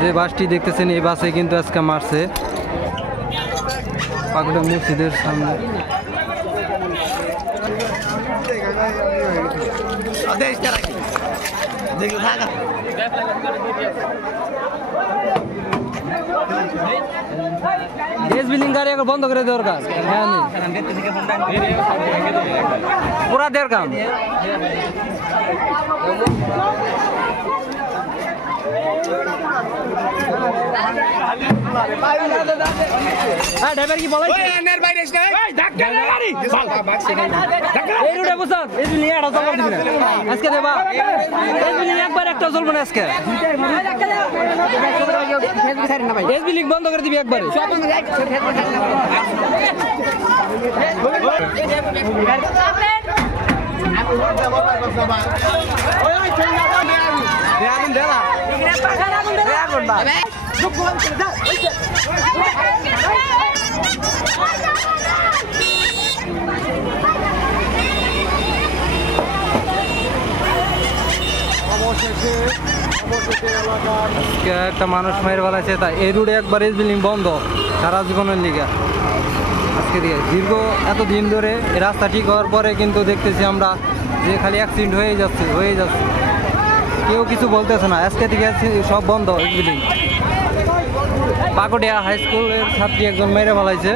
যে বাসটি দেখতেছেন এই বাসে কিন্তু আজকে মারছে পাকুড়া মসজিদের সামনে। দেশ বিল্ডিং গাড়ি এখন বন্ধ করে দেওয়ার কাজ পুরা দেওয়ার কাম। ড্রাইভার কি বলে আজকে দেবা একবার একটা চলবো না আজকে বন্ধ করে দিবি একবারে। একটা মানুষ মায়ের বেলাছে তা এই রোডে একবার এস বিল্ডিং বন্ধ সারা জীবনের লিগে। আজকে দিয়ে দীর্ঘ এতদিন ধরে এই রাস্তা ঠিক হওয়ার পরে কিন্তু দেখতেছি আমরা যে খালি অ্যাক্সিডেন্ট হয়ে যাচ্ছে কেউ কিছু বলতেছে না। আজকে থেকে সব বন্ধ এস বিল্ডিং। পাকুড়িয়া হাই স্কুলের ছাত্রী একজন মেরে ফেলাইছে।